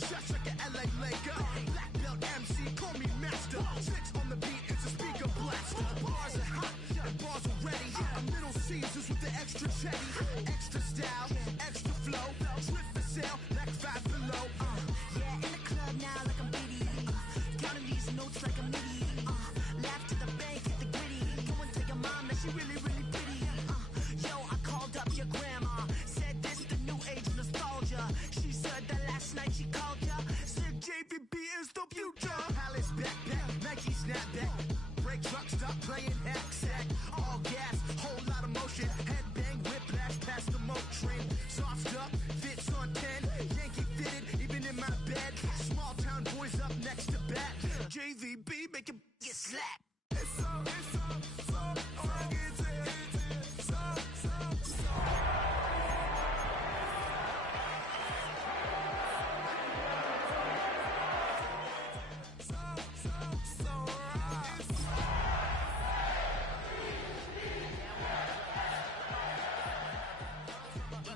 chest like an LA Laker. Black belt MC, call me master. Six on the beat, it's a speaker blaster. Bars are hot, and bars are ready. A Middle Caesars with the extra chetty. Extra style, extra flow. Drift for sale, like 5 below. Yeah, in the club now like I'm Biddy. Counting these notes like a MIDI. Laugh to the bank, hit the gritty. Go and tell your mom that she really, really pretty. Yo, I called up your grandma. Said this the new age nostalgia. She said that last night she called ya. Said JVB is the future. Palace backpack, Nike snapback. Break truck, stop playing hack sack. All gas, whole lot of motion. Headbang, whiplash, past the moat train. Soft up, fits on 10. Yankee fitted, even in my bed. Small town boys up next to bat. JVB make it get slapped. It's so,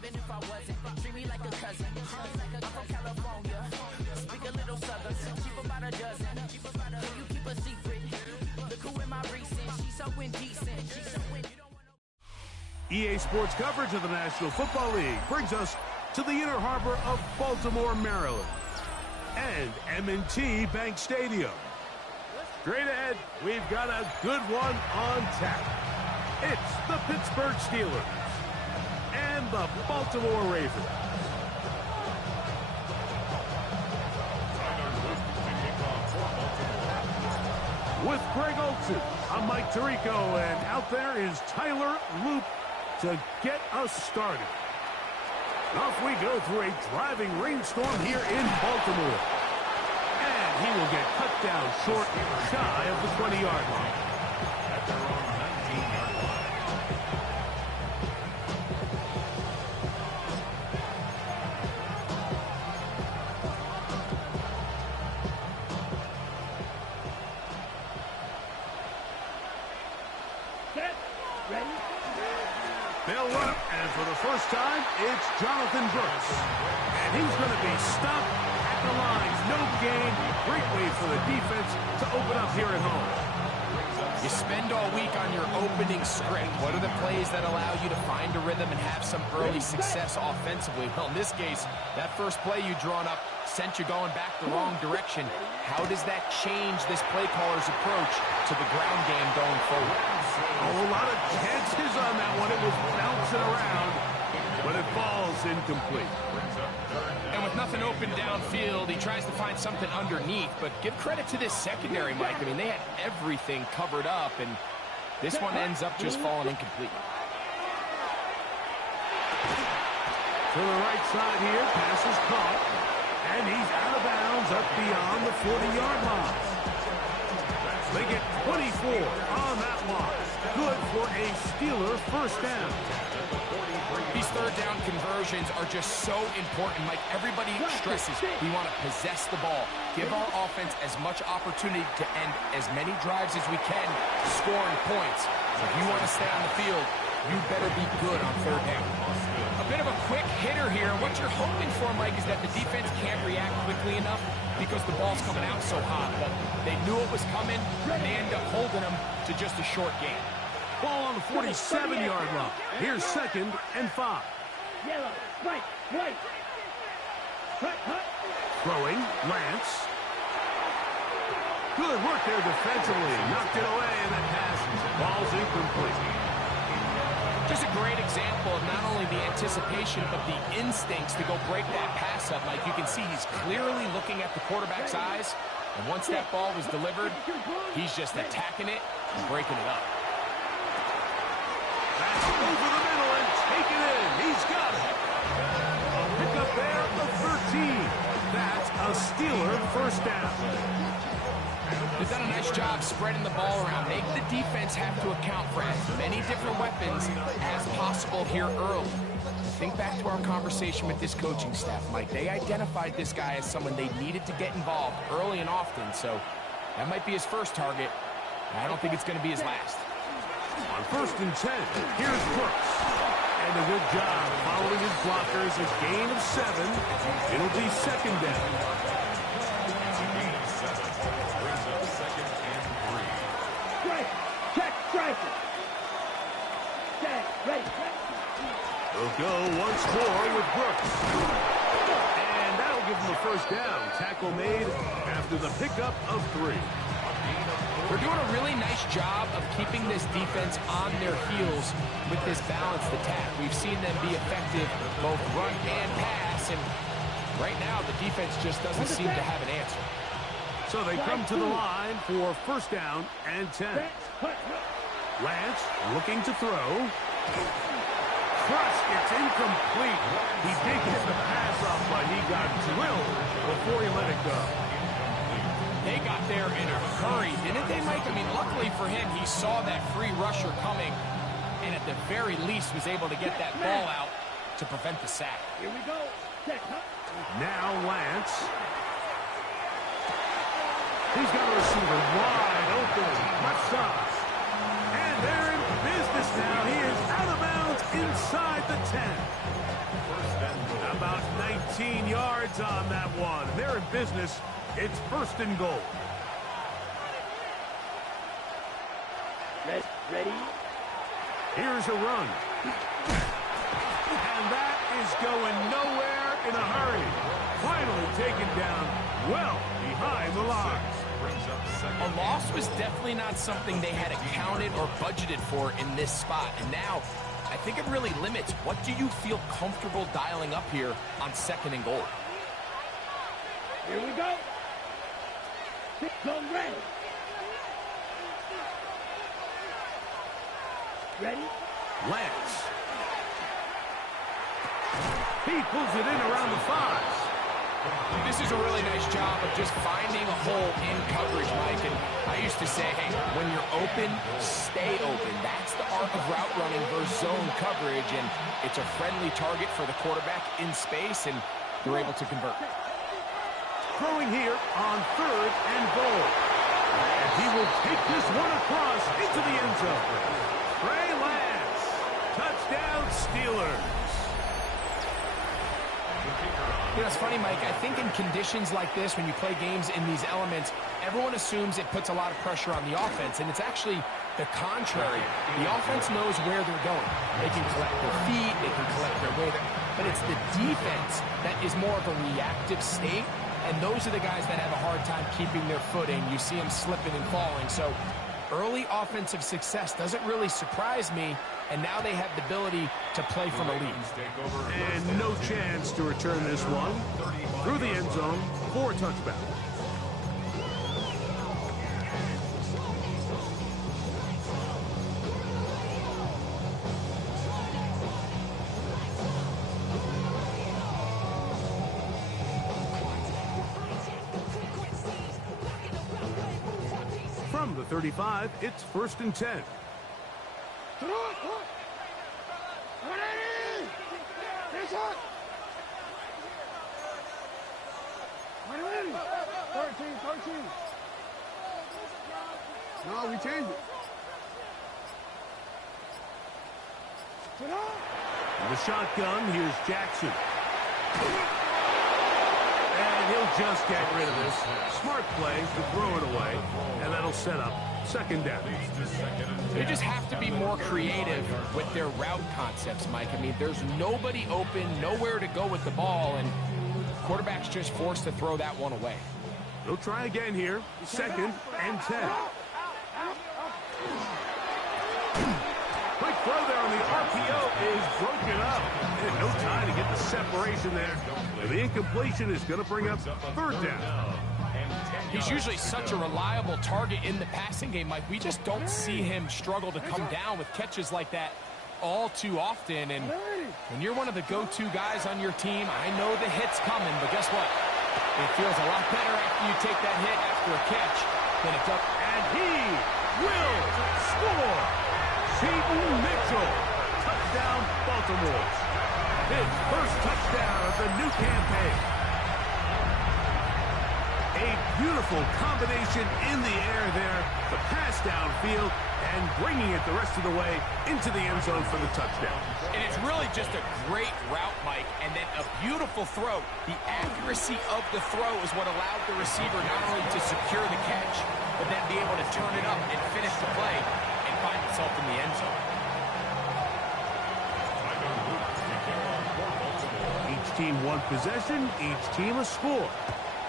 Even if I wasn't, treat me like a cousin. I'm from California, speak a little southern. Cheap about a dozen. Can you keep a secret? Look who in my recent. She's so indecent. She's so you don't want no. EA Sports coverage of the National Football League brings us to the inner harbor of Baltimore, Maryland, and M&T Bank Stadium. Straight ahead, we've got a good one on tap. It's the Pittsburgh Steelers and the Baltimore Ravens. With Greg Olsen, I'm Mike Tirico, and out there is Tyler Loop to get us started. Off we go through a driving rainstorm here in Baltimore. And he will get cut down short, shy of the 20-yard line. At their own 19-yard line. They'll run it, and for the first time, it's Jonathan Brooks. And he's going to be stopped at the lines. No gain. Great way for the defense to open up here at home. You spend all week on your opening script. What are the plays that allow you to find a rhythm and have some early success offensively? Well, in this case, that first play you drawn up sent you going back the wrong direction. How does that change this play caller's approach to the ground game going forward? Oh, a lot of chances on that one. It was bouncing around, but it falls incomplete. And with nothing open downfield, he tries to find something underneath, but give credit to this secondary, Mike. I mean, they had everything covered up, and this one ends up just falling incomplete. To the right side here, pass is caught, and he's out of bounds up beyond the 40-yard line. They get 24 on that one. Good for a Steeler first down. These third down conversions are just so important, Mike. Everybody stresses we want to possess the ball. Give our offense as much opportunity to end as many drives as we can, scoring points. So if you want to stay on the field, you better be good on third down. A bit of a quick hitter here. What you're hoping for, Mike, is that the defense can't react quickly enough because the ball's coming out so hot. But they knew it was coming, and they end up holding them to just a short game. Ball on the 47-yard line. Here's 2nd and 5. Yellow, white. Throwing, Lance. Good work there defensively. Knocked it away, and that pass ball's incomplete. Just a great example of not only the anticipation, but the instincts to go break that pass up. Like you can see, he's clearly looking at the quarterback's eyes. And once that ball was delivered, he's just attacking it and breaking it up. That's over the middle and taken in. He's got it. A pickup there of 13. That's a Steeler first down. They've done a nice job spreading the ball around. Make the defense have to account for as many different weapons as possible here early. Think back to our conversation with this coaching staff, Mike. They identified this guy as someone they needed to get involved early and often, so that might be his first target. I don't think it's going to be his last. On 1st and 10, here's Brooks. And a good job following his blockers, a gain of 7. It'll be second down. Strike. Check. Strike. Check. Ready. They'll go once more with Brooks. And that'll give them a first down. Tackle made after the pickup of 3. They're doing a really nice job of keeping this defense on their heels with this balanced attack. We've seen them be effective both run and pass, and right now the defense just doesn't seem to have an answer. So they come to the line for first down and 10. Lance looking to throw. Crush, it's incomplete. He did get the pass off, but he got drilled before he let it go. They got there in a hurry, didn't they, Mike? I mean, luckily for him, he saw that free rusher coming, and at the very least was able to get that ball out to prevent the sack. Here we go. Check. Now Lance. He's got a receiver wide open, left side. And they're in business now. He is out of bounds inside the 10. About 19 yards on that one. They're in business. It's first and goal. Ready? Here's a run. And that is going nowhere in a hurry. Finally taken down well behind the line. A loss was definitely not something they had accounted or budgeted for in this spot. And now, I think it really limits what do you feel comfortable dialing up here on second and goal. Here we go. Zone ready. Ready? Lance. He pulls it in around the 5. This is a really nice job of just finding a hole in coverage, Mike. And I used to say, hey, when you're open, stay open. That's the art of route running versus zone coverage. And it's a friendly target for the quarterback in space, and they're able to convert. Throwing here on third and goal. And he will take this one across into the end zone. Trey Lance. Touchdown Steelers. You know, it's funny, Mike. I think in conditions like this, when you play games in these elements, everyone assumes it puts a lot of pressure on the offense, and it's actually the contrary. The offense knows where they're going. They can collect their feet, they can collect their way, but it's the defense that is more of a reactive state, and those are the guys that have a hard time keeping their footing. You see them slipping and falling, so early offensive success doesn't really surprise me, and now they have the ability to play from a lead. And no chance to return this one through the end zone for a touchback. From the 35, it's first and 10. No, we changed it. In the shotgun, here's Jackson. And he'll just get rid of this. Smart play to throw it away, and that'll set up second down. They just have to be more creative with their route concepts, Mike. I mean, there's nobody open, nowhere to go with the ball, and quarterback's just forced to throw that one away. They'll try again here. Second and 10. Quick throw there on the RPO is broken up. And no time to get the separation there. And the incompletion is going to bring up third down. He's usually such a reliable target in the passing game, Mike. We just don't see him struggle to come down with catches like that all too often. And when you're one of the go-to guys on your team, I know the hit's coming, but guess what? It feels a lot better after you take that hit after a catch than it does. And he will score. Seton Mitchell. Touchdown, Baltimore. His first touchdown of the new campaign. A beautiful combination in the air there. The pass downfield, and bringing it the rest of the way into the end zone for the touchdown. And it's really just a great route, Mike, and then a beautiful throw. The accuracy of the throw is what allowed the receiver not only to secure the catch, but then be able to turn it up and finish the play and find himself in the end zone. Each team one possession, each team a score.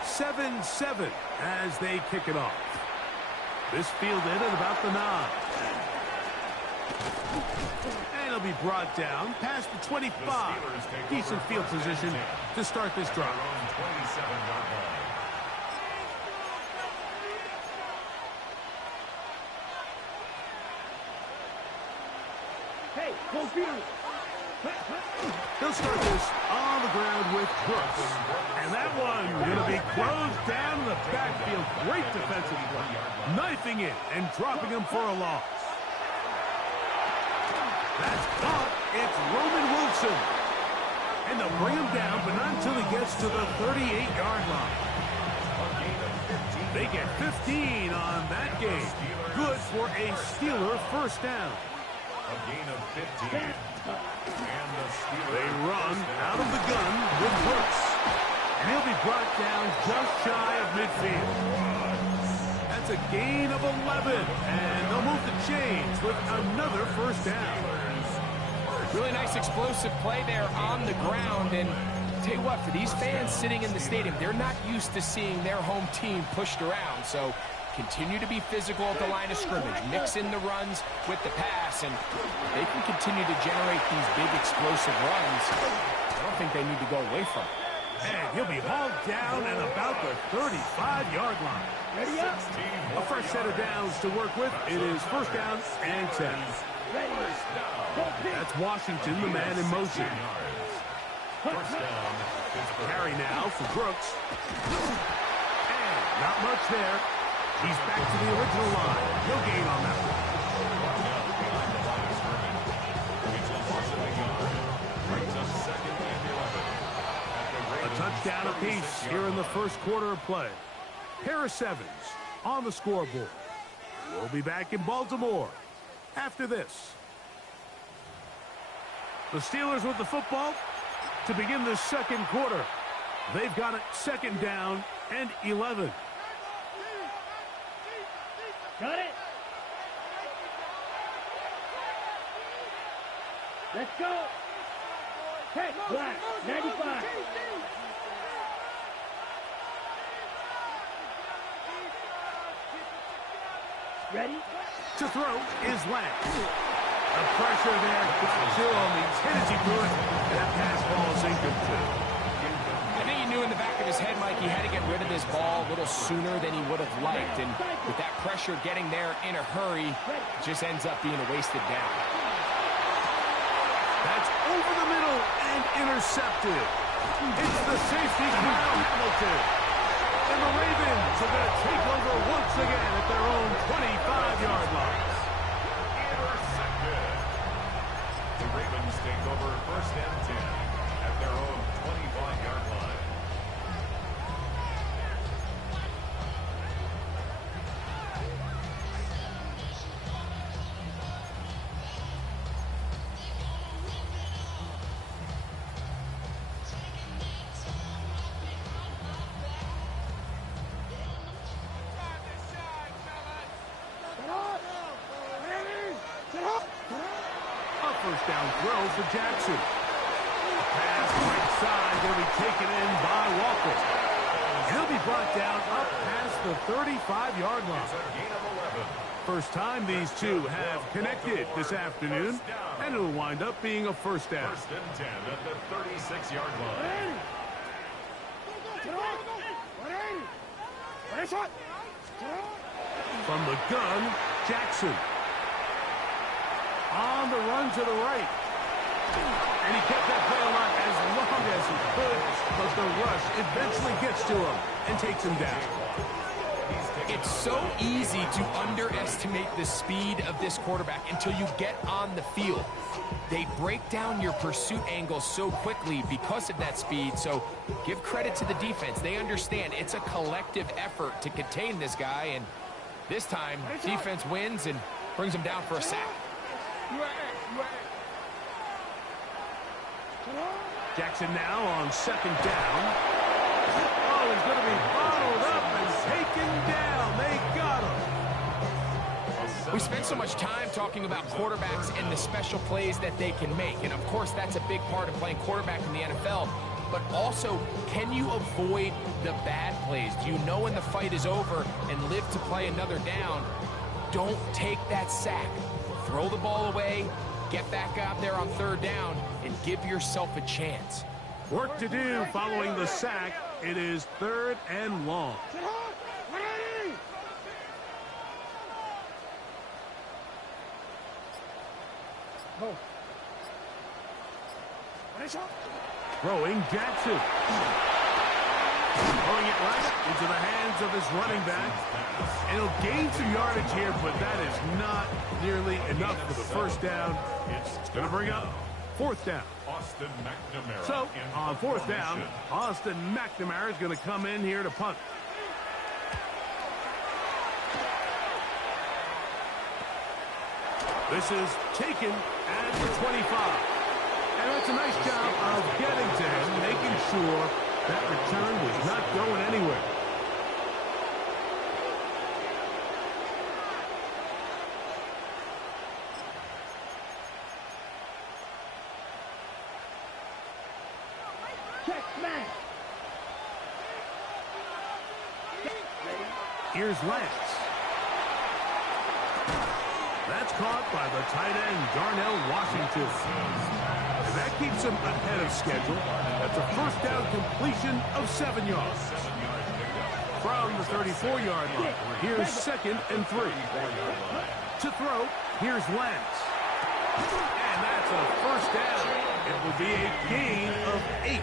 7-7 as they kick it off. This fielded at about the 9. And it'll be brought down past the 25. Decent field position to start this drive. Hey, computer. They'll start this on the ground with Brooks. And that one going to be closed down in the backfield. Great defensive play. Knifing it and dropping him for a loss. That's caught. It's Roman Wilson. And they'll bring him down, but not until he gets to the 38-yard line. They get 15 on that game. Good for a Steeler first down. A gain of 15. They run out of the gun with Brooks. And he'll be brought down just shy of midfield. That's a gain of 11. And they'll move the chains with another first down. Really nice explosive play there on the ground. And tell you what, for these fans sitting in the stadium, they're not used to seeing their home team pushed around. So continue to be physical at the line of scrimmage. Mix in the runs with the pass, and they can continue to generate these big explosive runs. I don't think they need to go away from it. And he'll be hauled down at about the 35-yard line. Ready up. A fresh set of downs to work with. It is first down and 10. Ready. That's Washington, the man in motion. Carry now for Brooks. And not much there. He's back to the original line. No gain on that one. A touchdown apiece here in the first quarter of play. Pair of 7s on the scoreboard. We'll be back in Baltimore after this. The Steelers with the football to begin the second quarter. They've got it second down and 11. Got it. Let's go. Hey, black, 95. Ready? To throw is Lance. The pressure there. Still on the tendency to it. That pass ball is incomplete. I think he knew in the back of his head, Mike, he had to get rid of this ball a little sooner than he would have liked. And with that pressure getting there in a hurry, it just ends up being a wasted down. That's over the middle and intercepted. It's the safety, Kyle Hamilton. And the Ravens are going to take over once again at their own 25-yard line. Intercepted. The Ravens take over first and 10 at their own 25-yard line. First down throw for Jackson. Pass right side going to be taken in by Walker. He'll be brought down up past the 35-yard line. First time these two have connected this afternoon, and it'll wind up being a first down. First and 10 at the 36-yard line. From the gun, Jackson. On the run to the right. And he kept that play alive as long as he could, but the rush eventually gets to him and takes him down. It's so easy to underestimate the speed of this quarterback until you get on the field. They break down your pursuit angle so quickly because of that speed, so give credit to the defense. They understand it's a collective effort to contain this guy, and this time, defense wins, and Brings him down for a sack. Jackson now on second down. Oh, he's going to be bottled up and taken down. They got him. We spend so much time talking about quarterbacks and the special plays that they can make. And, of course, that's a big part of playing quarterback in the NFL. But also, can you avoid the bad plays? Do you know when the fight is over and live to play another down? Don't take that sack. Throw the ball away, get back out there on third down, and give yourself a chance. Work to do following the sack. It is 3rd and long. Throwing Jackson. Throwing it right into the hands of his running back. And he'll gain some yardage here, but that is not nearly enough for the first down. It's going to bring up 4th down. Austin McNamara. So, on 4th down, Austin McNamara is going to come in here to punt. This is taken at the 25. And that's a nice job of getting to him, making sure that return was not going anywhere. Check smash. Here's Lance. That's caught by the tight end, Darnell Washington. And that keeps him ahead of schedule. That's a first down completion of 7 yards. From the 34-yard line, here's 2nd and 3. To throw, here's Lance. And that's a first down. It will be a gain of 8.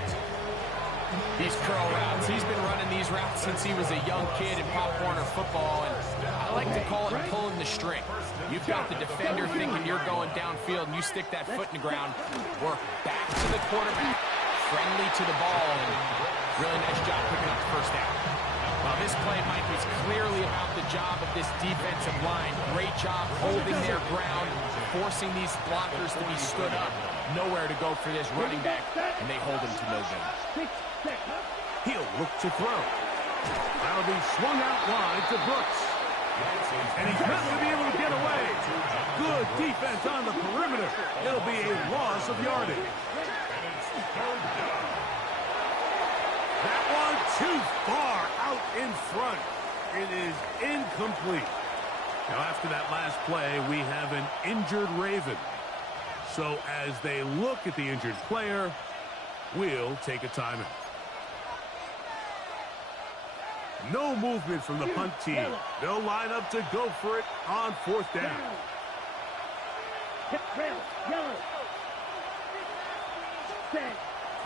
These curl routes, he's been running these routes since he was a young kid in Pop Warner football, and I like to call it pulling the string. You've got the defender thinking you're going downfield, and you stick that foot in the ground, work back to the quarterback, friendly to the ball, and really nice job picking up the first down. Well, this play, Mike, is clearly about the job of this defensive line. Great job holding their ground, forcing these blockers to be stood up. Nowhere to go for this running back, and they hold him to no gain. He'll look to throw. That'll be swung out wide to Brooks. And he's not going to be able to get away. Good defense on the perimeter. It'll be a loss of yardage. That one too far out in front. It is incomplete. Now after that last play, we have an injured Raven. So as they look at the injured player, we'll take a timeout. No movement from the punt team. They'll line up to go for it on 4th down.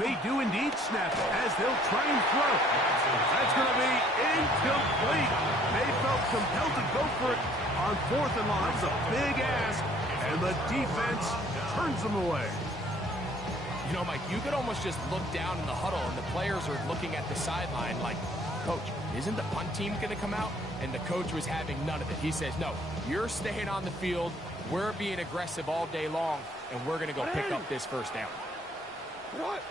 They do indeed snap as they'll try and throw. That's going to be incomplete. They felt compelled to go for it on 4th and long. It's a big ask, and the defense turns them away. You know, Mike, you could almost just look down in the huddle, and the players are looking at the sideline like, Coach, isn't the punt team going to come out? And the coach was having none of it. He says, no, you're staying on the field. We're being aggressive all day long, and we're going to go pick up this first down. What?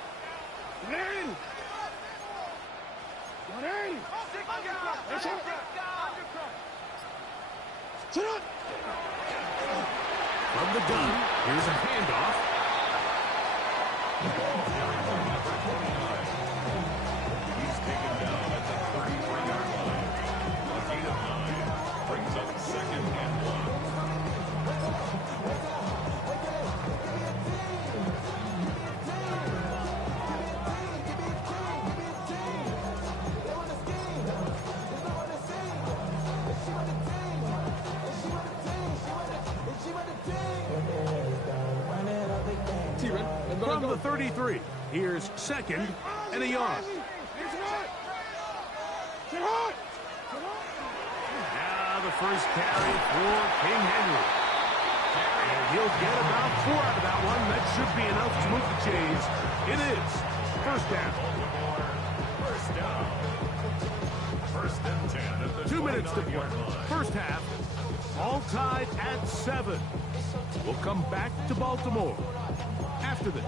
From the gun, here's a handoff. He's taken down at the 33-yard line. A gain of 9 brings up 2nd and 1. From the 33, here's 2nd and a yard. Now the first carry for King Henry. And he'll get about 4 out of that one. That should be enough to move the chains. It is first down. First down. 1st and 10 at the 2 minutes to play. 29-yard line. First half. All tied at 7. We'll come back to Baltimore after this.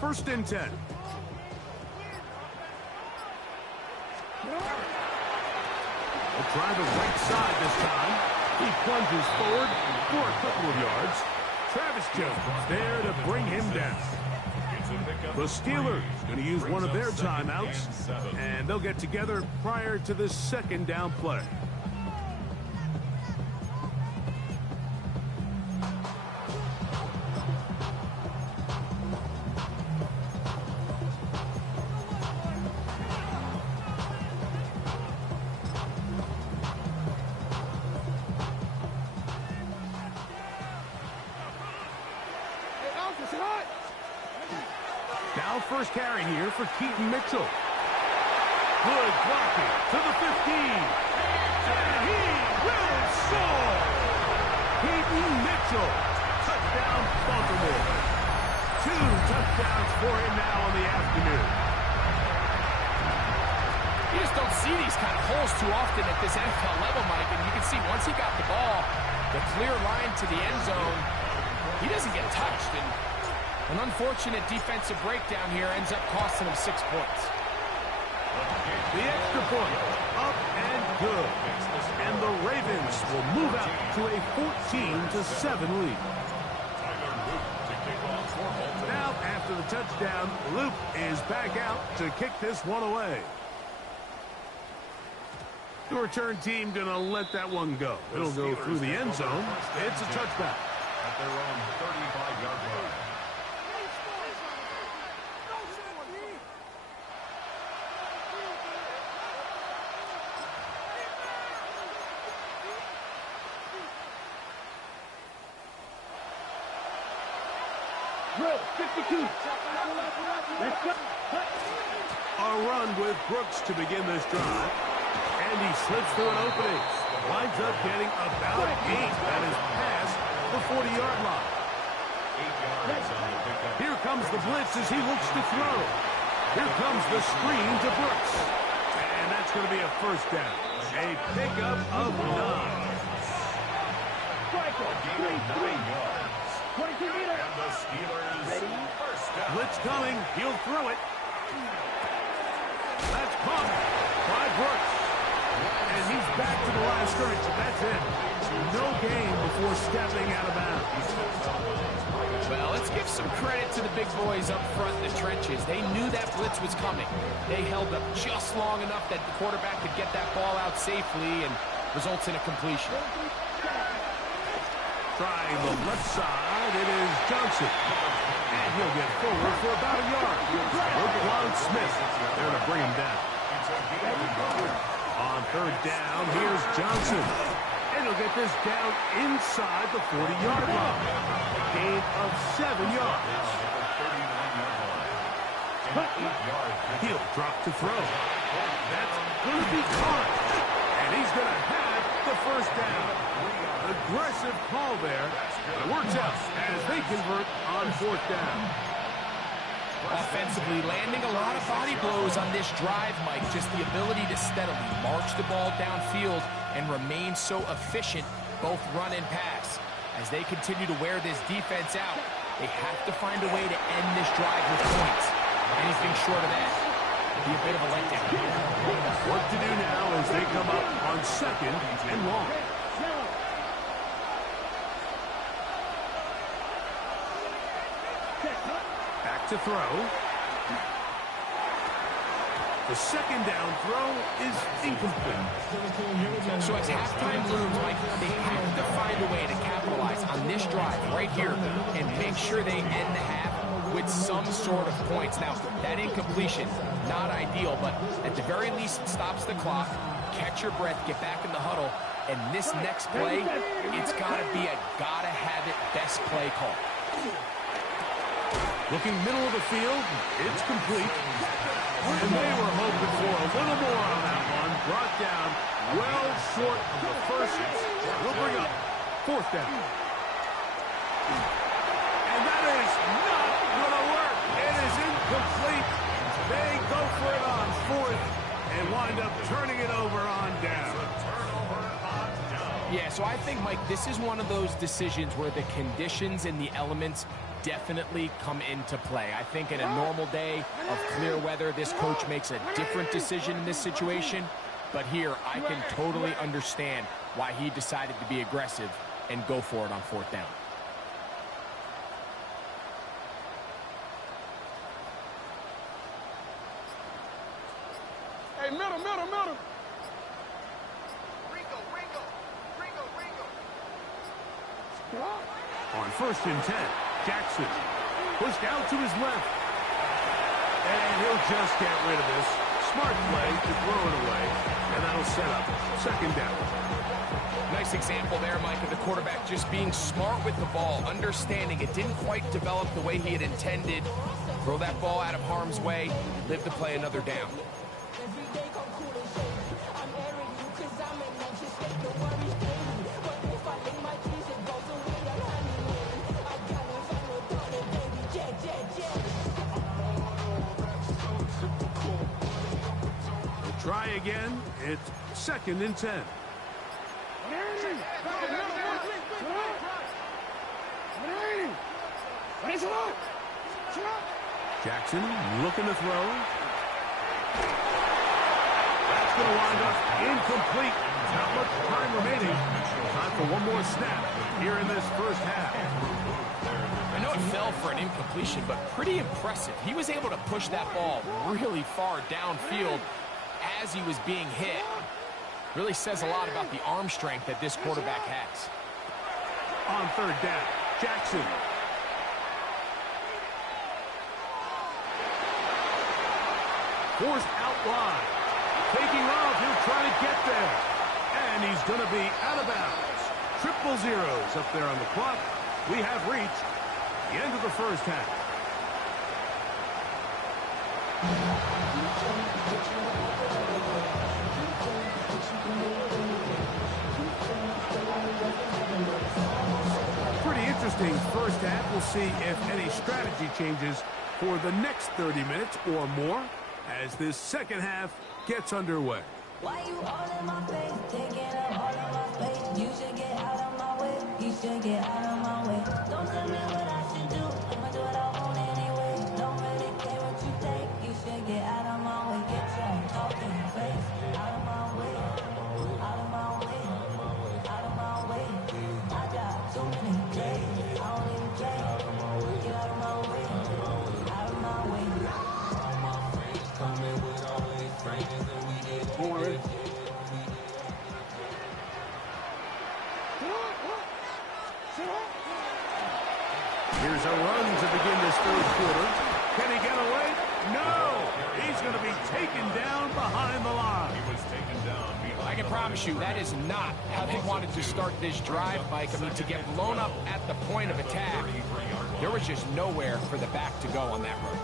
First and 10. We'll try the right side this time. He plunges forward for a couple of yards. Travis Jones there to bring him down. The Steelers going to use one of their timeouts, and they'll get together prior to this second down play. Now first carry here for Keaton Mitchell. Good blocking to the 15. And he will soar. Keaton Mitchell. Touchdown Baltimore. 2 touchdowns for him now on the afternoon. You just don't see these kind of holes too often at this NFL level, Mike. And you can see once he got the ball, the clear line to the end zone, he doesn't get touched. And an unfortunate defensive breakdown here ends up costing him 6 points. The extra point, up and good. And the Ravens will move out to a 14-7 lead. Now, after the touchdown, Luke is back out to kick this one away. The return team going to let that one go. It'll go through the end zone. It's a touchback. At their own 35-yard line. Drill, 52. Let's go. A run with Brooks to begin this drive. And he slips through an opening. Winds up getting about 8 at his past the 40-yard line. 8 yards on the pickup. Here comes the blitz as he looks to throw. Here comes the screen to Brooks. And that's going to be a first down. A pickup of 9. Striker, 3, 22 meters. And the Steelers Ready? first down. Blitz coming. He'll throw it. That's caught by Brooks. And he's back to the last stretch. That's it. No gain before stepping out of bounds. Well, let's give some credit to the big boys up front in the trenches. They knew that blitz was coming. They held up just long enough that the quarterback could get that ball out safely and results in a completion. Trying the left side, it is Johnson. And he'll get forward for about a yard. Roquan Smith there to bring him down. On third down, here's Johnson. And he'll get this down inside the 40-yard line. Gain of 7 yards. He'll drop to throw. That's going to be caught. And he's going to have the first down. Aggressive call there. It works out as they convert on fourth down. Offensively, landing a lot of body blows on this drive, Mike. Just the ability to steadily march the ball downfield and remain so efficient, both run and pass. As they continue to wear this defense out, they have to find a way to end this drive with points. Anything short of that would be a bit of a letdown. What to do now as they come up on second and long. Back to throw. The second down throw is incomplete. So as halftime looms, Mike, they have to find a way to capitalize on this drive right here and make sure they end the half with some sort of points. Now, that incompletion, not ideal, but at the very least it stops the clock. Catch your breath, get back in the huddle, and this next play, it's got to be a gotta-have-it best play call. Looking middle of the field, it's complete. And they were hoping for a little more on that one. Brought down well short of the first. We'll bring up fourth down. And that is not going to work. It is incomplete. They go for it on fourth and wind up turning it over on down. Yeah, so I think, Mike, this is one of those decisions where the conditions and the elements definitely come into play. I think in a normal day of clear weather, this coach makes a different decision in this situation. But here, I can totally understand why he decided to be aggressive and go for it on fourth down. Hey, middle. On first and 10, Jackson pushed out to his left. And he'll just get rid of this. Smart play to throw it away. And that'll set up second down. Nice example there, Mike, of the quarterback just being smart with the ball, understanding it didn't quite develop the way he had intended. Throw that ball out of harm's way, live to play another down. Try again. It's second and 10. Jackson looking to throw. That's going to wind up incomplete. Not much time remaining. Time for one more snap here in this first half. I know it fell for an incompletion, but pretty impressive. He was able to push that ball really far downfield as he was being hit. Really says a lot about the arm strength that this quarterback has. On third down, Jackson. Forced out wide. Taking off, he'll try to get there. And he's going to be out of bounds. Triple zeros up there on the clock. We have reached the end of the first half. Pretty interesting first half. We'll see if any strategy changes for the next 30 minutes or more as this second half gets underway. Why you all in my face, taking up all of my space? You should get out of my way. You should get out of my way. Don't tell me what I should do. I'ma do what I want anyway. Don't really care what you think. You should get out of my way. Get your talking face out of my way. Out of my way. Out of my way. I got too many days. I don't even care. Get out of my way. Out of my way. All my friends coming with all these friends and we get bored. Here's a run to begin this third quarter. Can he get away? No! He's going to be taken down behind the line. He was taken down behind. I can promise you that is not how they wanted to start this drive, Mike. I mean, to get blown up at the point of attack, there was just nowhere for the back to go on that run.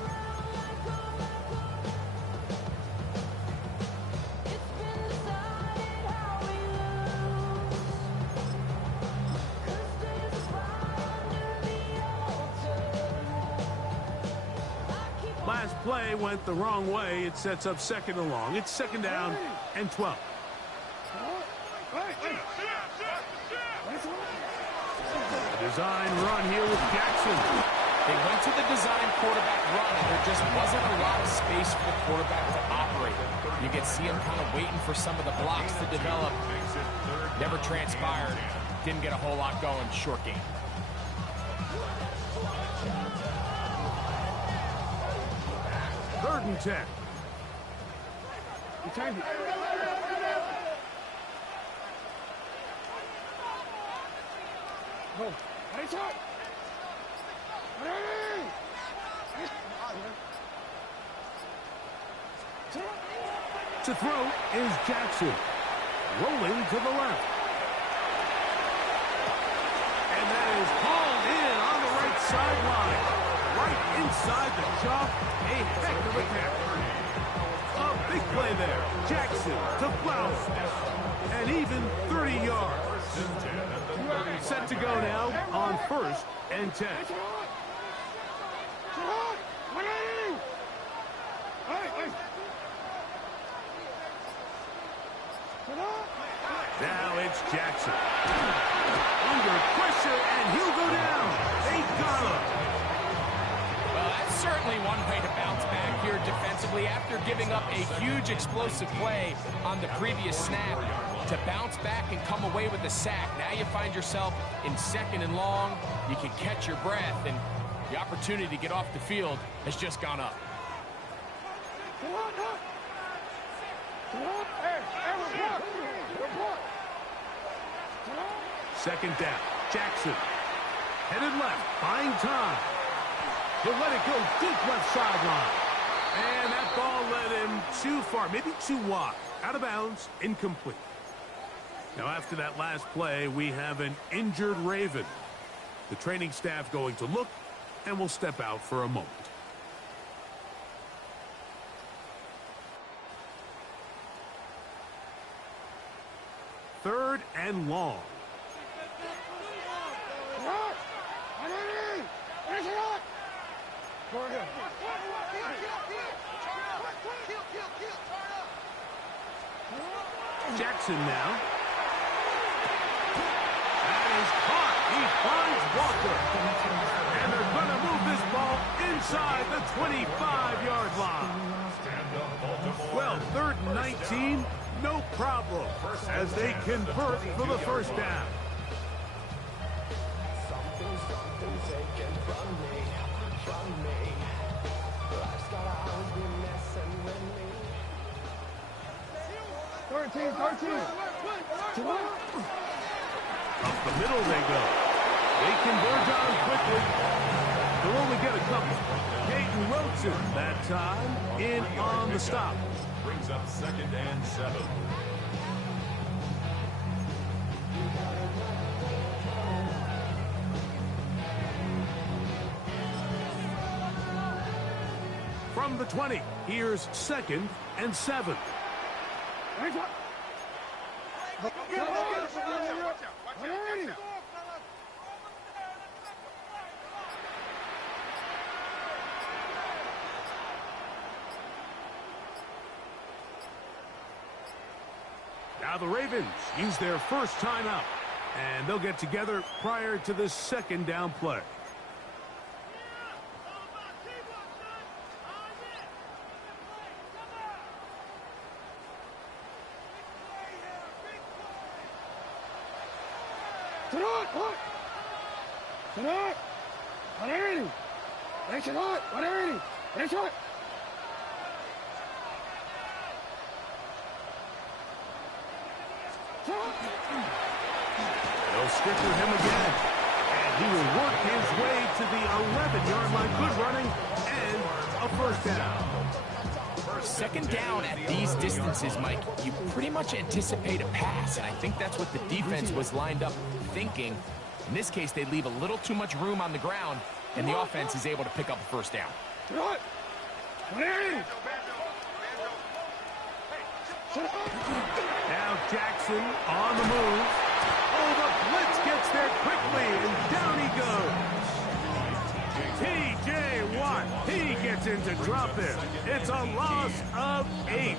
Last play went the wrong way. It sets up second and long. It's second down and 12. Design run here with Jackson. They went to the design quarterback run, and there just wasn't a lot of space for the quarterback to operate. You could see him kind of waiting for some of the blocks to develop. Never transpired. Didn't get a whole lot going. Short game. Third and 10. You change it. Go. Ready, shot. To throw is Jackson. Rolling to the left. And that is hauled in on the right sideline. right inside the jaw. A heck of a tackle. A big play there. Jackson to Flowers. And even 30 yards. Set to go now on 1st and 10. Now it's Jackson. Under pressure, and he'll go down. They got him. Well, that's certainly one way to bounce back here defensively after giving up a huge explosive play on the previous snap. To bounce back and come away with a sack. Now you find yourself in 2nd and long. You can catch your breath, and the opportunity to get off the field has just gone up. Second down. Jackson. Headed left. Buying time. He'll let it go deep left sideline. And that ball led him too far. Maybe too wide. Out of bounds. Incomplete. Now after that last play, we have an injured Raven. The training staff going to look and will step out for a moment. Third and long. Jackson now. That is caught. He finds Walker. And they're going to move this ball inside the 25-yard line. Well, 3rd and 19, no problem as they convert for the first down. Up the middle they go. They converge on quickly. They'll only get a couple. Peyton Roten that time in on the stop. Brings up 2nd and 7. From the 20, here's 2nd and 7. Now the Ravens use their first timeout, and they'll get together prior to the 2nd down play. They'll stick with him again, and he will work his way to the 11-yard line. Good running and a first down. 2nd down at these distances, Mike, you pretty much anticipate a pass, and I think that's what the defense was lined up thinking. In this case, they leave a little too much room on the ground, and the offense is able to pick up a first down. Now Jackson on the move. Oh, the blitz gets there quickly, and down he goes. T.J. Watt, he gets into drop it. It's a loss of 8.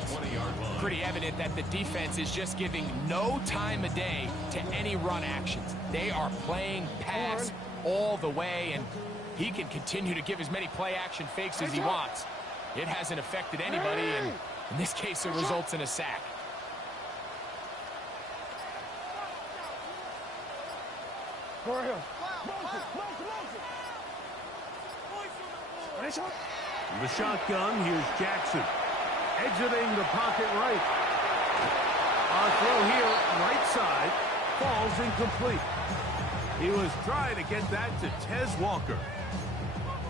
Pretty evident that the defense is just giving no time of day to any run actions. They are playing pass all the way, and he can continue to give as many play-action fakes as he wants. It hasn't affected anybody, and in this case, it results in a sack. The shotgun, here's Jackson. Exiting the pocket right. Our throw here, right side, falls incomplete. He was trying to get that to Tez Walker.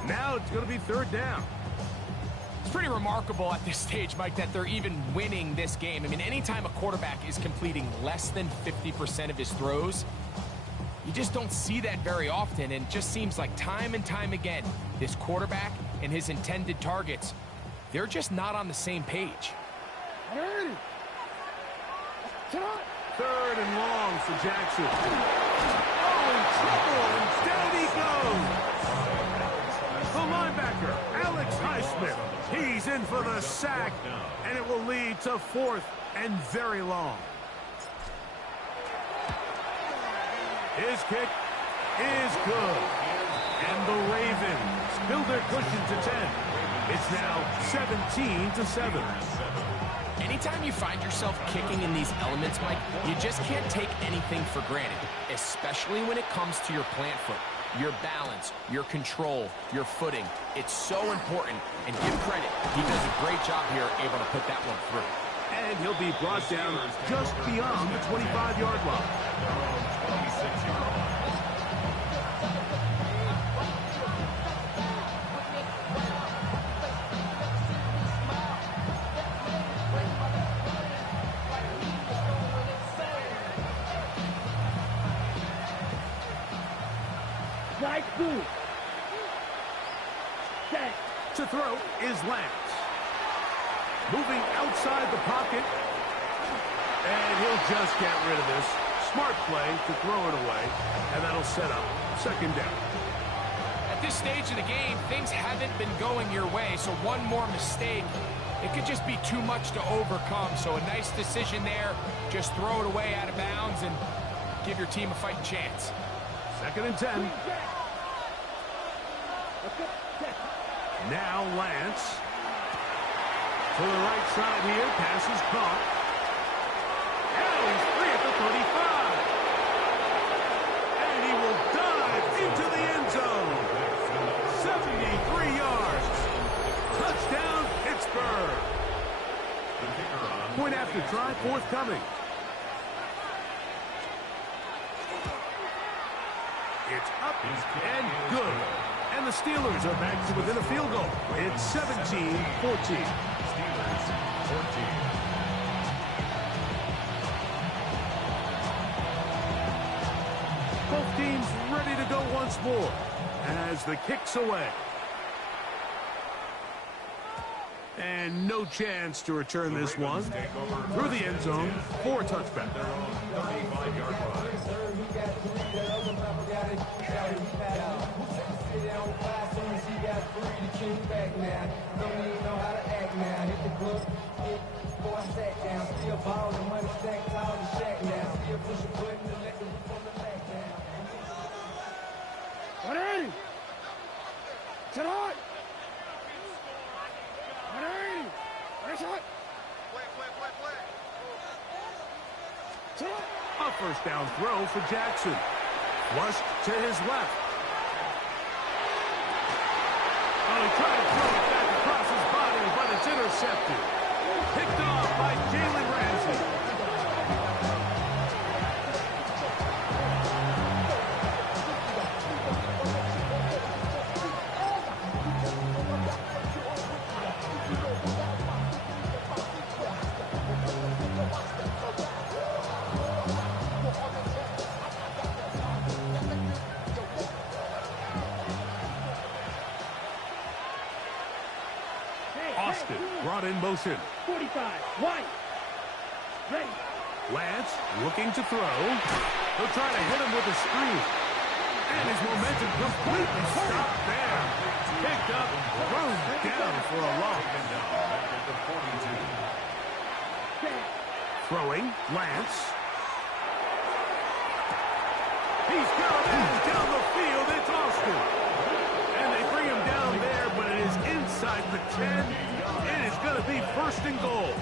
Now it's going to be 3rd down. It's pretty remarkable at this stage, Mike, that they're even winning this game. I mean, anytime a quarterback is completing less than 50% of his throws, You just don't see that very often, and it just seems like time and time again, this quarterback and his intended targets, they're just not on the same page. Third and long for Jackson. Oh, in trouble, and down he goes. The linebacker, Alex Highsmith. He's in for the sack, and it will lead to 4th and very long. His kick is good. And the Ravens build their cushion to 10. It's now 17-7. Anytime you find yourself kicking in these elements, Mike, you just can't take anything for granted, especially when it comes to your plant foot, your balance, your control, your footing. It's so important, and give credit. He does a great job here able to put that one through. And he'll be brought down just beyond the 25-yard line. 26-yard line. To throw is Lance. Moving outside the pocket. And he'll just get rid of this. Smart play to throw it away. And that'll set up 2nd down. At this stage of the game, things haven't been going your way, so one more mistake, it could just be too much to overcome. So a nice decision there. Just throw it away out of bounds and give your team a fighting chance. 2nd and 10. Now Lance. To the right side here. Pass is caught. Now he's free at the 35. And he will dive into the end zone. 73 yards. Touchdown, Pittsburgh. Point after try forthcoming. It's up and good. And the Steelers are back to within a field goal. It's 17-14. Steelers 14. Both teams ready to go once more as the kick's away. And no chance to return this one. Through the end zone for a touchback. Their own 35-yard line. A first down throw for Jackson. Flushed to his left. Oh, he tried to throw it back across his body, but it's intercepted. Picked off by Jalen Ramsey. Brought in motion. 45, White. Ready. Lance looking to throw. He'll try to hit him with a screen. And his momentum completely stopped there. Picked up, thrown down for a loss. Throwing, Lance. He's got a man down the field. It's Austin. And they bring him down there, but it is inside the 10. It is going to be 1st and goal.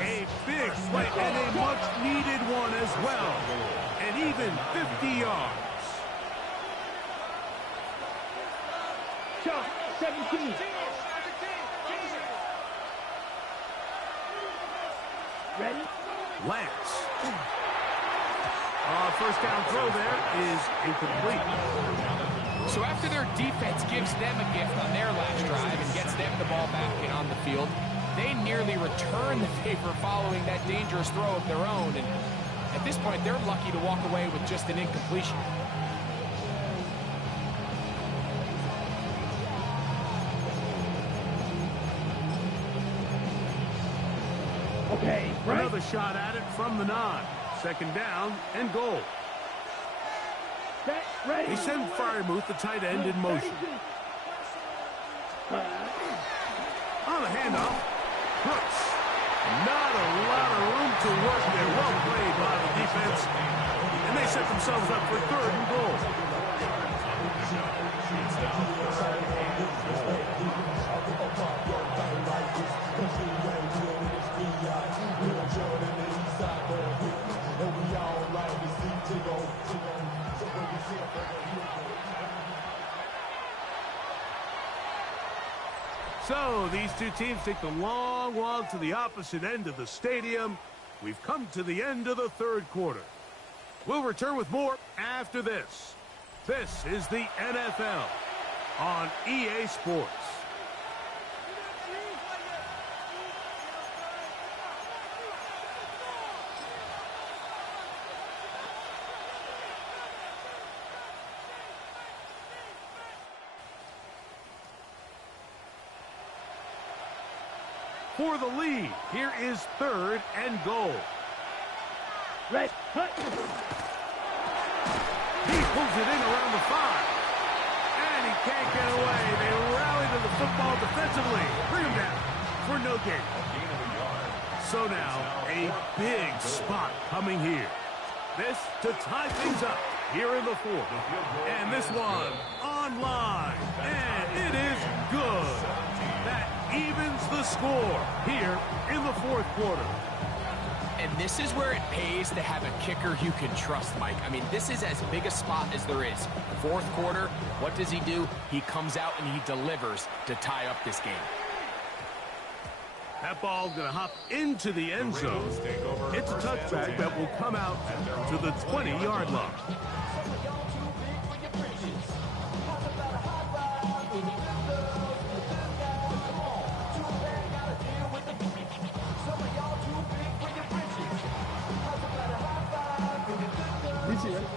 A big play and a much-needed one as well. And even 50 yards. Shot, 17. Ready? Lance. First down throw there is incomplete. So after their defense gives them a gift on their last drive and gets them the ball back and on the field, they nearly return the favor following that dangerous throw of their own. And At this point, they're lucky to walk away with just an incompletion. Okay, right. Another shot at it from the 9. Second down and goal. Set, ready. They send Fryermuth, the tight end, in motion. On the handoff, Brooks. Not a lot of room to work there. Well played by the defense. And they set themselves up for 3rd and goal. So these two teams take the long walk to the opposite end of the stadium. We've come to the end of the 3rd quarter. We'll return with more after this. This is the NFL on EA Sports. For the lead, here is 3rd and goal. Red, cut. He pulls it in around the 5. And he can't get away. They rally to the football defensively. Bring him down for no gain. So now, a big spot coming here. This to tie things up here in the 4th. And this one online. And it is good. That evens the score here in the 4th quarter. And this is where it pays to have a kicker you can trust, Mike. I mean, this is as big a spot as there is. 4th quarter, what does he do? He comes out and he delivers to tie up this game. That ball's going to hop into the end zone. It's a touchback that will come out to the 20-yard line.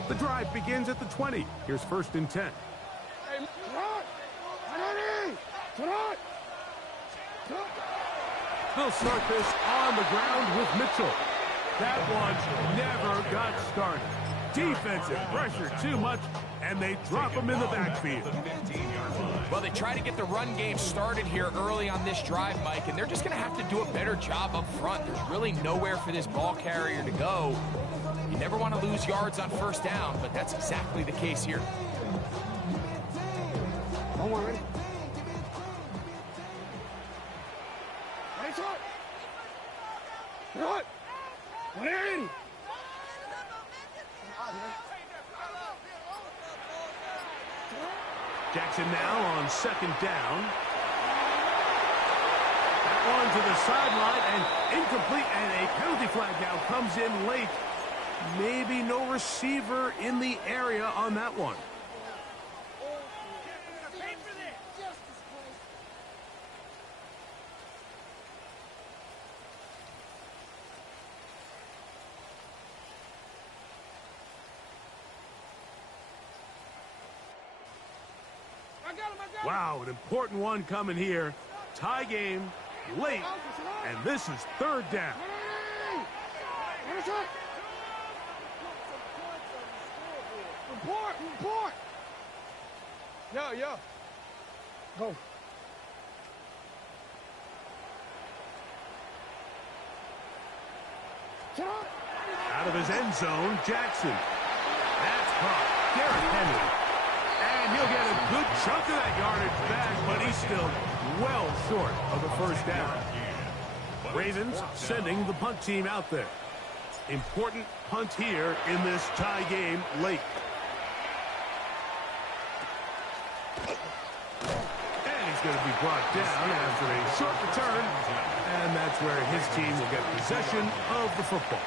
The drive begins at the 20. Here's 1st and 10. They'll start this on the ground with Mitchell. That one never got started. Defensive pressure too much, and they drop him in the backfield. Well, they try to get the run game started here early on this drive, Mike, and they're just going to have to do a better job up front. There's really nowhere for this ball carrier to go. You never want to lose yards on 1st down, but that's exactly the case here. Don't worry. What? What are you? Jackson now on 2nd down. That one to the sideline and incomplete, and a penalty flag now comes in late. Maybe no receiver in the area on that one. Wow, an important one coming here. Tie game, late, and this is 3rd down. Report! Yeah. Go. Out of his end zone, Jackson. That's caught. Derrick Henry. And he'll get a good chunk of that yardage back, but he's still well short of the 1st down. Ravens sending the punt team out there. Important punt here in this tie game late. And he's going to be brought down after a short return. And that's where his team will get possession of the football.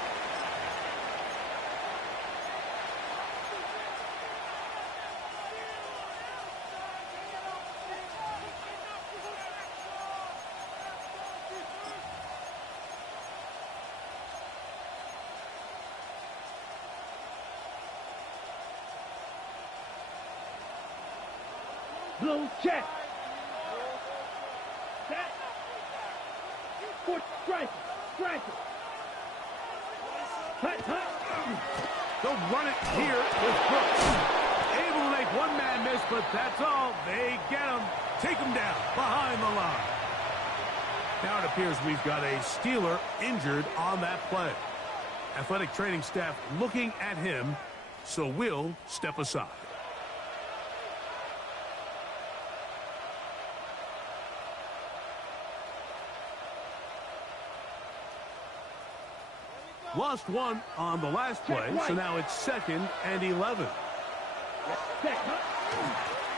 Blue check. Set. Foot strike. Strike. Hut, hut. They'll run it here with Brooks. Able to make one man miss, but that's all. They get him. Take him down behind the line. Now it appears we've got a Steeler injured on that play. Athletic training staff looking at him, so we'll step aside. Lost one on the last play, so now it's 2nd and 11.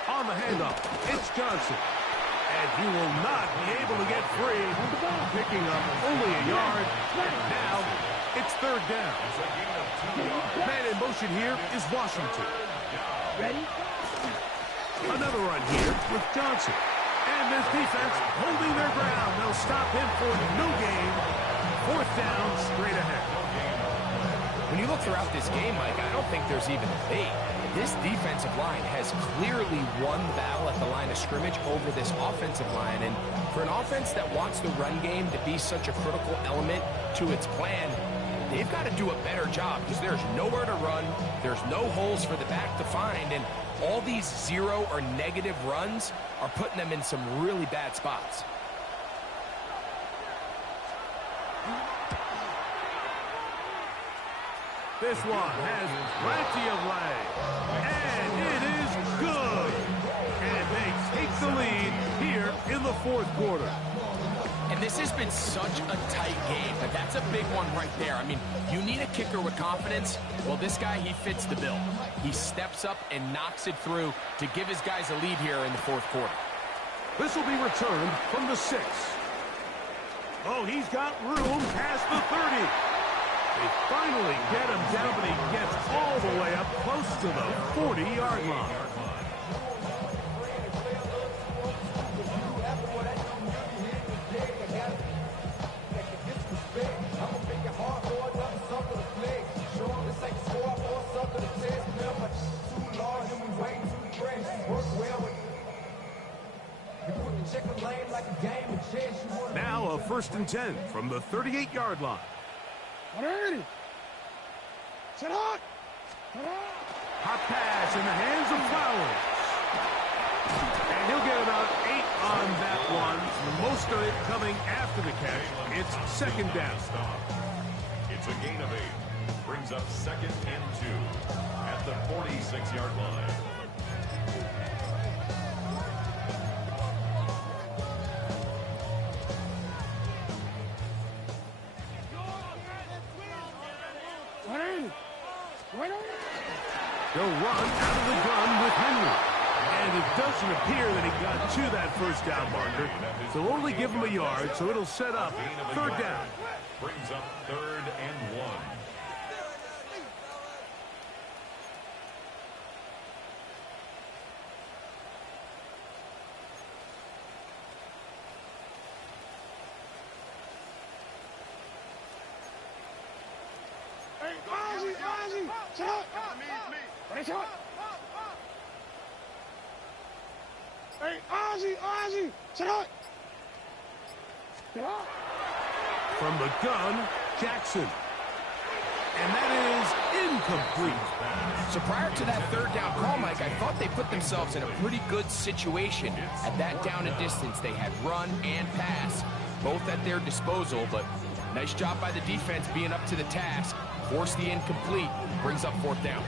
On the handoff, it's Johnson. And he will not be able to get free, picking up only a yard. Now it's 3rd down. Man in motion here is Washington. Ready? Another run here with Johnson. And this defense holding their ground. They'll stop him for no gain. 4th down, straight ahead. When you look throughout this game, Mike, I don't think there's even a debate. This defensive line has clearly won the battle at the line of scrimmage over this offensive line. And for an offense that wants the run game to be such a critical element to its plan, they've got to do a better job because there's nowhere to run. There's no holes for the back to find. And all these 0 or negative runs are putting them in some really bad spots. This one has plenty of leg. And it is good. And they take the lead here in the 4th quarter. And this has been such a tight game, but that's a big one right there. I mean, you need a kicker with confidence. Well, this guy, he fits the bill. He steps up and knocks it through to give his guys a lead here in the 4th quarter. This will be returned from the 6. Oh, he's got room past the 30. They finally get him down, but he gets all the way up close to the 40-yard line. Now a 1st and 10 from the 38-yard line. Ready. Set hot. Hot pass in the hands of Flowers. And he'll get about 8 on that one. Most of it coming after the catch. It's 2nd down. It's a gain of 8. Brings up 2nd and 2 at the 46-yard line. They'll run out of the gun with Henry. And it doesn't appear that he got to that 1st down marker. So we'll only give him a yard, so it'll set up 3rd down. Brings up 3rd and 1. Hey, Ozzy, set up. Ready, shot. Hey, Ozzy, set up. From the gun, Jackson. And that is incomplete. So prior to that 3rd down call, Mike, I thought they put themselves in a pretty good situation. At that down and distance, they had run and pass, both at their disposal, but nice job by the defense being up to the task. Force the incomplete, brings up 4th down.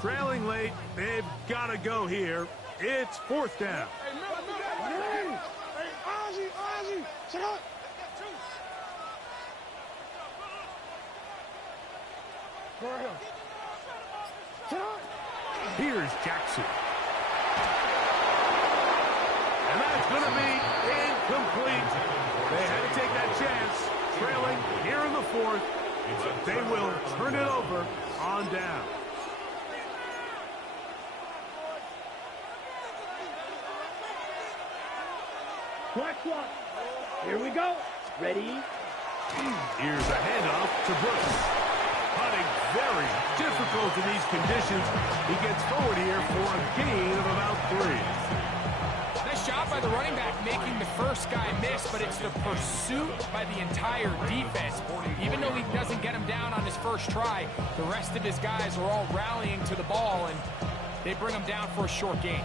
Trailing late, they've got to go here. It's 4th down. Hey, Ozzy, set up. Go ahead. Set up. Here's Jackson. And that's going to be incomplete. They had to take that chance, trailing here in the 4th. But they will turn it over on down. Clock, clock. Here we go. Ready? Here's a handoff to Brooks. Hunting very difficult in these conditions. He gets forward here for a gain of about 3. Nice job by the running back making the first guy miss, but it's the pursuit by the entire defense. Even though he doesn't get him down on his first try, the rest of his guys are all rallying to the ball, and they bring him down for a short gain.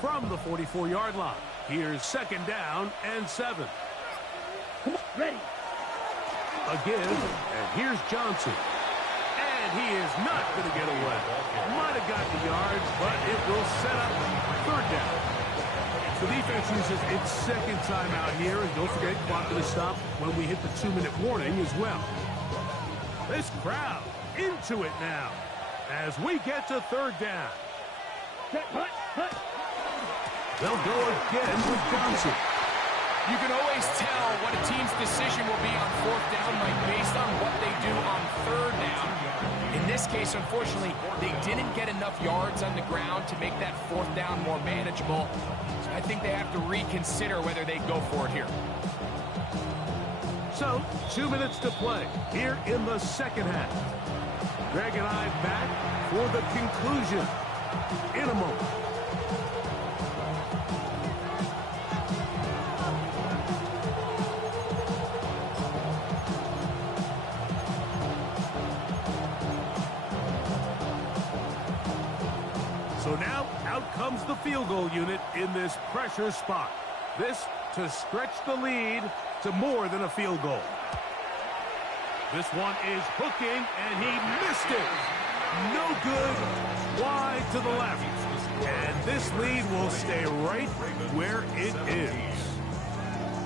From the 44-yard line, here's 2nd down and 7. Come on, ready. Again, and here's Johnson. And he is not going to get away. Might have got the yards, but it will set up 3rd down. The defense uses its 2nd timeout here, and don't forget, clock to stop when we hit the 2-minute warning as well. This crowd into it now as we get to 3rd down. Hut, hut. They'll go again with Johnson. You can always tell what a team's decision will be on 4th down, Mike, based on what they do on 3rd down. In this case, unfortunately, they didn't get enough yards on the ground to make that 4th down more manageable. So I think they have to reconsider whether they go for it here. So, 2 minutes to play here in the 2nd half. Greg and I back for the conclusion in a moment. So now, out comes the field goal unit in this pressure spot. This to stretch the lead to more than a field goal. This one is hooking, and he missed it. No good. Wide to the left. And this lead will stay right where it is.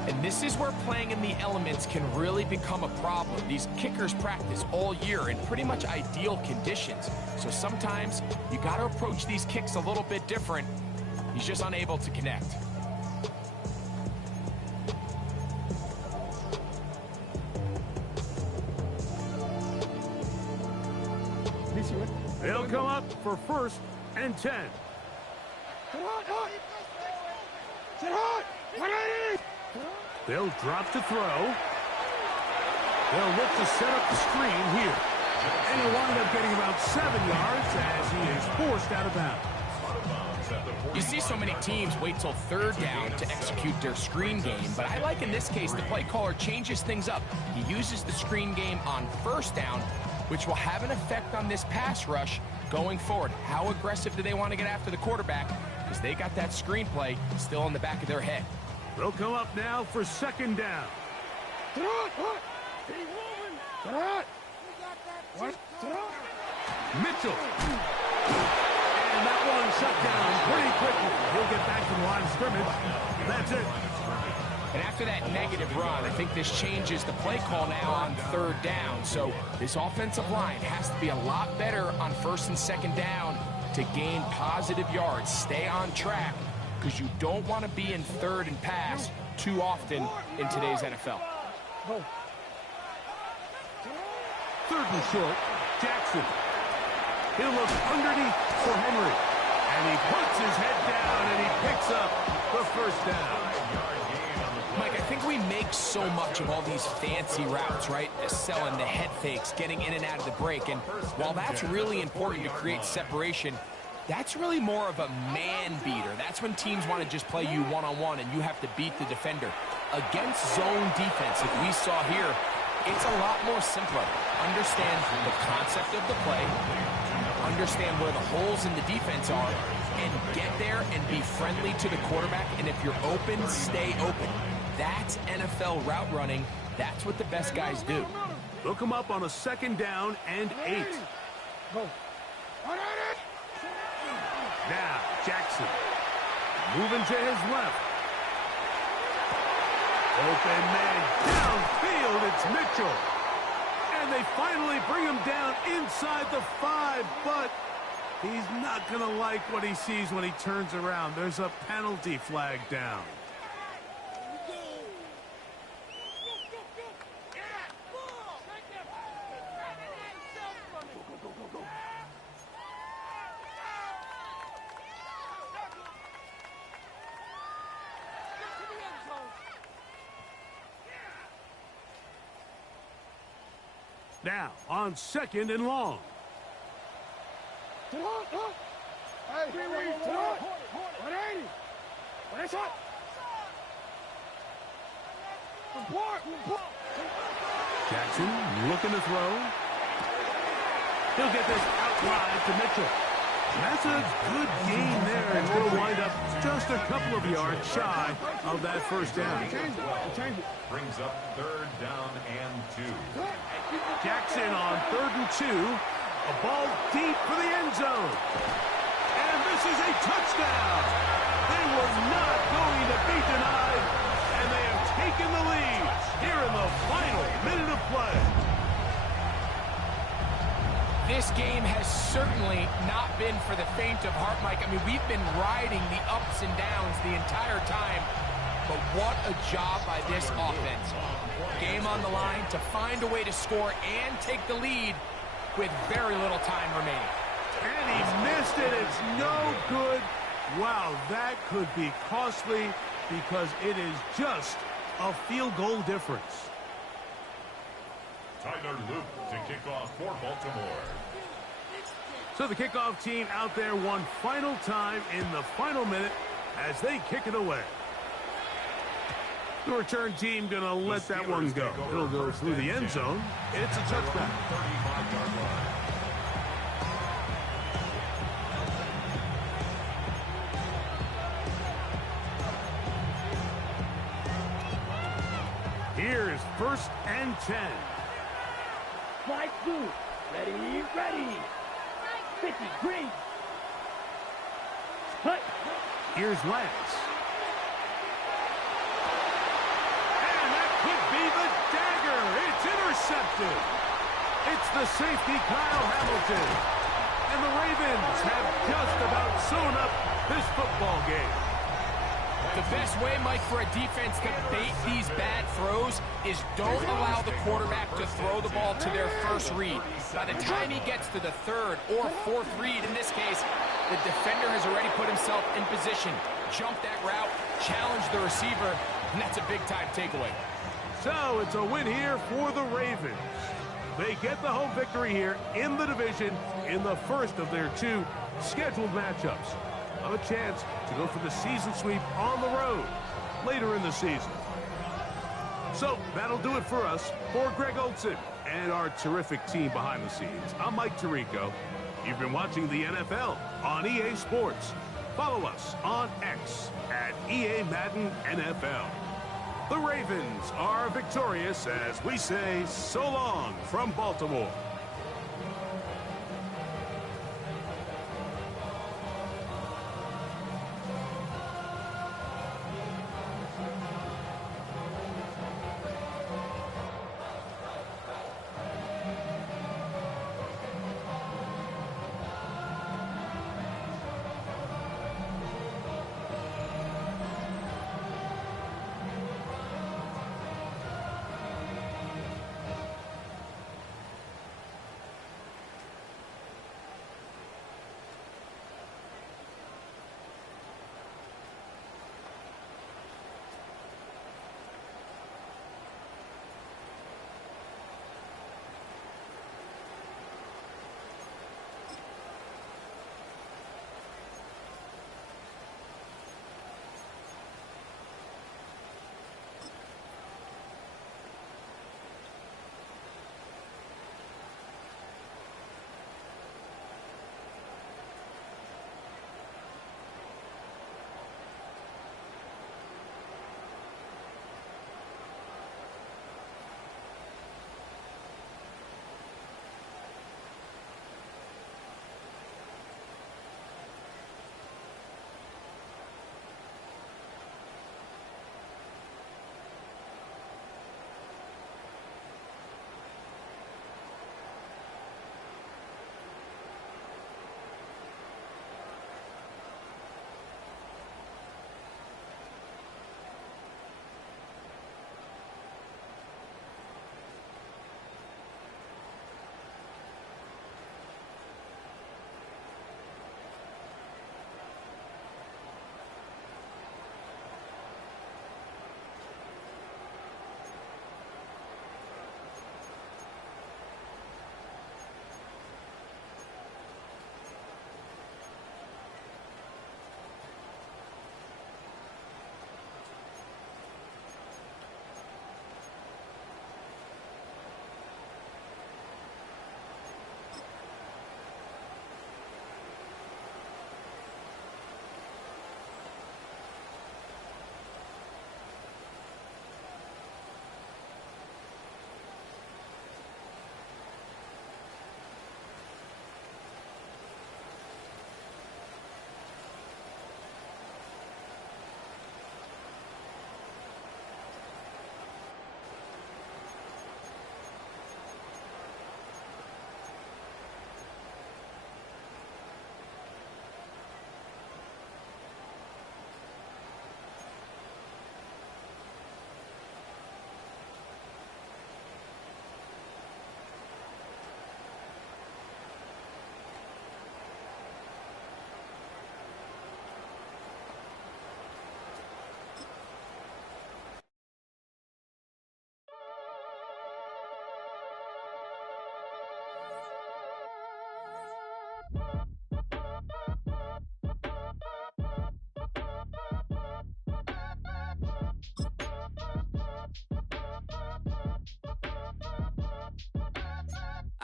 And this is where playing in the elements can really become a problem. These kickers practice all year in pretty much ideal conditions. So sometimes you got to approach these kicks a little bit different. He's just unable to connect. They'll come up for 1st and 10. Sit hot. Sit hot. 180. They'll drop to throw. They'll look to set up the screen here. And he'll wind up getting about 7 yards as he is forced out of bounds. You see so many teams wait till 3rd down to execute their screen game, but I like in this case the play caller changes things up. He uses the screen game on 1st down, which will have an effect on this pass rush going forward. How aggressive do they want to get after the quarterback? Because they got that screen play still in the back of their head. They'll come up now for 2nd down. Sit hot. Keep moving. Sit hot. What? Sit hot. Mitchell. And that one shut down pretty quickly. He'll get back to the line of scrimmage. That's it. And after that negative run, I think this changes the play call now on 3rd down. So this offensive line has to be a lot better on 1st and 2nd down to gain positive yards. Stay on track, because you don't want to be in 3rd and pass too often in today's NFL. 3rd and short, Jackson. He'll look underneath for Henry. And he puts his head down and he picks up the 1st down. Mike, I think we make so much of all these fancy routes, right? Selling the head fakes, getting in and out of the break. And while that's really important to create separation, that's really more of a man beater. That's when teams want to just play you one-on-one and you have to beat the defender. Against zone defense, if we saw here, it's a lot more simpler. Understand the concept of the play, understand where the holes in the defense are, and get there and be friendly to the quarterback. And if you're open, stay open. That's NFL route running. That's what the best guys do. They'll come up on a 2nd down and 8. Now, Jackson. Moving to his left. Open man downfield. It's Mitchell. And they finally bring him down inside the 5, but He's not going to like what he sees when he turns around. There's a penalty flag down. Now, on 2nd and long. Hey, 180. That's hot. Jackson looking to throw. He'll get this out wide to Mitchell. That's a good gain there. It's going to wind up just a couple of yards shy of that first down. Brings up 3rd down and 2. Jackson on 3rd and 2. A ball deep for the end zone. And this is a touchdown. They were not going to be denied, and they have taken the lead here in the final minute of play. This game has certainly not been for the faint of heart, Mike. I mean, we've been riding the ups and downs the entire time, but what a job by this offense. Game on the line to find a way to score and take the lead with very little time remaining. And he missed it. It's no good. Wow, that could be costly because it is just a field goal difference. Tyler Luke to kick off for Baltimore. So the kickoff team out there one final time in the final minute as they kick it away. The return team going to let that one go. It'll go through the end zone. It's a touchback. 35-yard line. Here's 1st and 10. Slide 2. Ready, ready. 50, green. Cut. Here's Lance. And that could be the dagger. It's intercepted. It's the safety, Kyle Hamilton. And the Ravens have just about sewn up this football game. The best way, Mike, for a defense to bait these bad throws is don't allow the quarterback to throw the ball to their first read. By the time he gets to the 3rd or 4th read, in this case, the defender has already put himself in position, jumped that route, challenged the receiver, and that's a big-time takeaway. So it's a win here for the Ravens. They get the home victory here in the division in the first of their 2 scheduled matchups. A chance to go for the season sweep on the road later in the season. So that'll do it for us. For Greg Olson and our terrific team behind the scenes, I'm Mike Tirico. You've been watching the NFL on EA Sports. Follow us on X at EA Madden NFL. The Ravens are victorious as we say so long from Baltimore.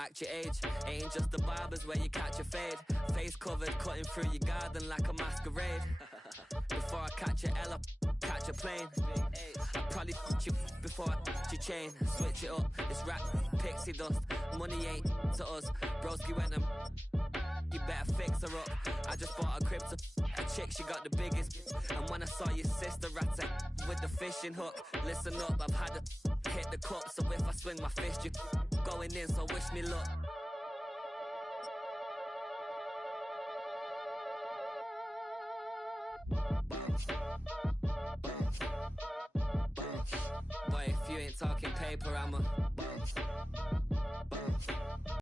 act your age. Ain't just the barbers where you catch a fade. Face covered, cutting through your garden like a masquerade. Before I catch a L up, catch a plane. I probably f*** you before I f*** your chain. Switch it up, it's rap, pixie dust. Money ain't to us. Broski went and you better fix her up. I just bought a crib to a chick, she got the biggest. And when I saw your sister rat with the fishing hook, listen up, I've had to hit the cup. So if I swing my fist, you going in, so wish me luck. Boy, if you ain't talking paper, I'm a